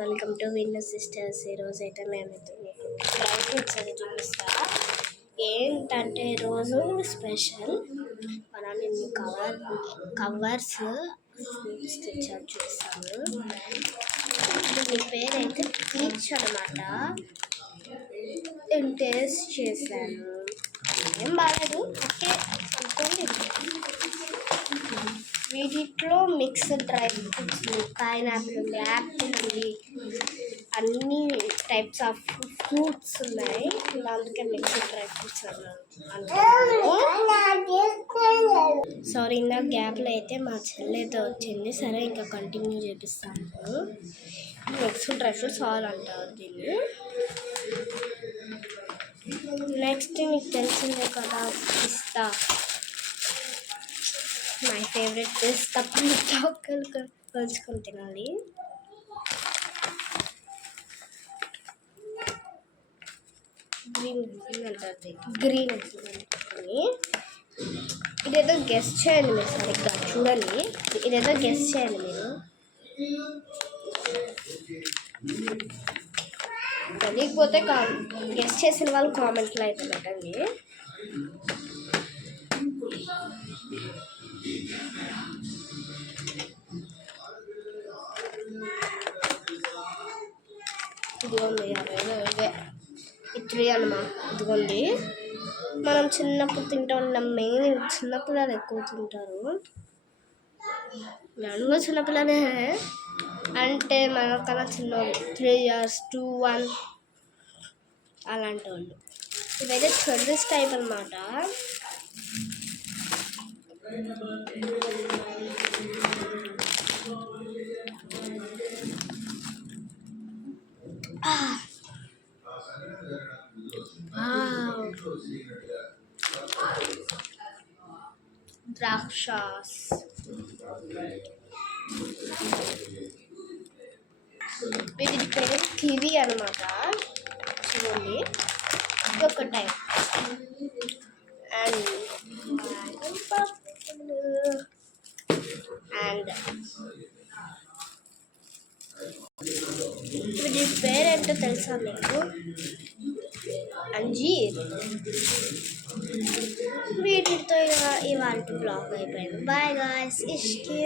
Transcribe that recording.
Welcome to winner sisters. ఈరోజు అయితే మేమైతే మీకు డ్రై ఫ్రూట్స్ అని చూపిస్తా. ఏంటంటే ఈరోజు స్పెషల్ మనం నేను కవర్స్ ఫ్రూట్స్ తెచ్చాను చూపిస్తాను. మీ పేరైతే పీచ్ అనమాట. నేను టేస్ట్ చేశాను, ఏం బాగాలేదు, ఓకే అనుకోండి. వీటిలో మిక్స్డ్ డ్రై ఫ్రూట్స్, పైనాపిల్ ఉంది, యాపిల్ ఉంది, అన్ని టైప్స్ ఆఫ్ ఫ్రూట్స్ ఉన్నాయి. అందుకే మిక్స్డ్ డ్రై ఫ్రూట్స్ సారీ, ఇందాక గ్యాప్లో అయితే మా చెల్లెతో వచ్చింది. సరే, ఇంకా కంటిన్యూ చేపిస్తాను. మిక్స్డ్ డ్రై ఫ్రూట్స్ ఆల్ అంటారు దీన్ని. నెక్స్ట్ మీకు తెలిసిందే కదా, పిస్తా. మై ఫేవరెట్ పిస్తా. ఒక్కరికి పంచుకొని తినాలి. గ్రీన్ అంటారు, గ్రీన్ అని. ఇదేదో గెస్ చేయండి మీరు, సరిగ్గా చూడండి. ఇదేదో గెస్ చేయండి మీరు. తెలియకపోతే గెస్ చేసిన వాళ్ళు కామెంట్లో అయితే పెట్టండి. ఇదిగోండి, ఇదే ఇడ్లీ అన్నమాట. ఇదిగోండి, మనం చిన్నప్పుడు తింటూ ఉన్నాం. మెయిన్ చిన్నపిల్లలు ఎక్కువ తింటారు. నేను కూడా చిన్నపిల్లనే, అంటే మనకన్నా చిన్న 3 years 2, 1 అలాంటి వాళ్ళు. ఇవైతే చెర్రీస్ టైప్ అన్నమాట. ద్రాక్షాస్, వీటి పేరు కివి అనమాట. చూడండి, ఇది ఒక టైప్. అండ్ వీటి పేరు ఏంటో తెలుసా మీకు? అంజీర్. వీటితో ఇవాళ బ్లాగ్ అయిపోయింది. Bye guys, ఇష్కి.